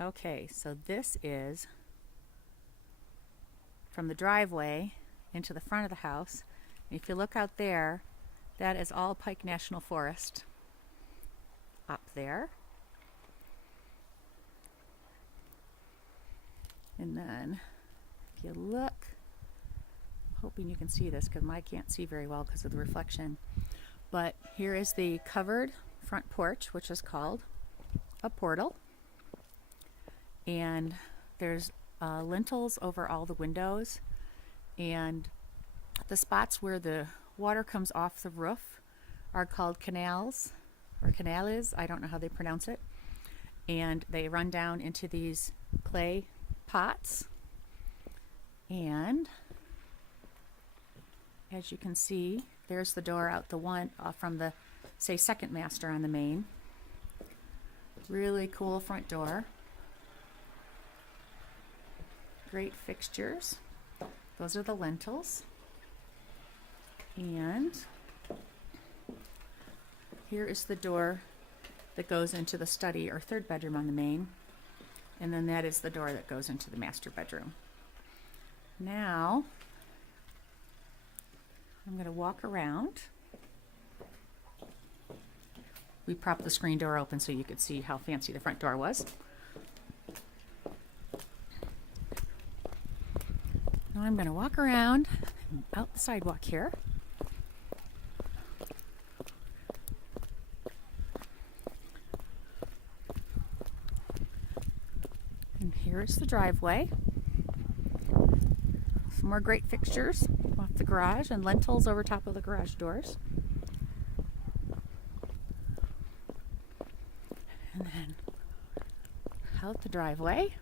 Okay, so this is from the driveway into the front of the house. If you look out there, that is all Pike National Forest up there. And then if you look, I'm hoping you can see this because I can't see very well because of the reflection. But here is the covered front porch, which is called a portal. And there's lintels over all the windows. And the spots where the water comes off the roof are called canals or canales. I don't know how they pronounce it. And they run down into these clay pots. And as you can see, there's the door out the one from the, say, second master on the main. Really cool front door. Great fixtures. Those are the lintels. And here is the door that goes into the study or third bedroom on the main. And then that is the door that goes into the master bedroom. Now, I'm going to walk around. We propped the screen door open so you could see how fancy the front door was. Now I'm going to walk around out the sidewalk here. And here is the driveway. Some more great fixtures off the garage and lintels over top of the garage doors. And then out the driveway.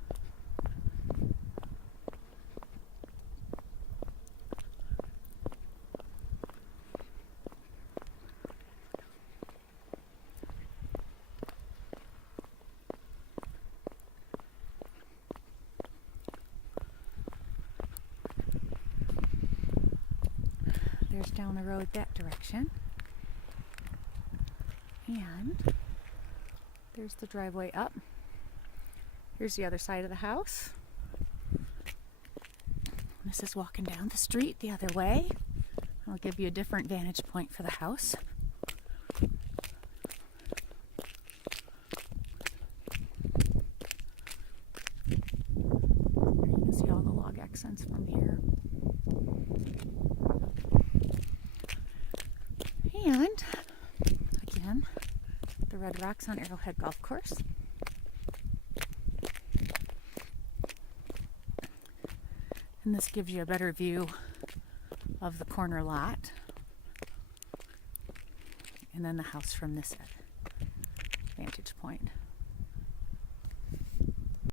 There's down the road that direction. And there's the driveway up. Here's the other side of the house. This is walking down the street the other way. I'll give you a different vantage point for the house. You can see all the log accents from here. And again, the Red Rocks on Arrowhead Golf Course. And this gives you a better view of the corner lot. And then the house from this vantage point.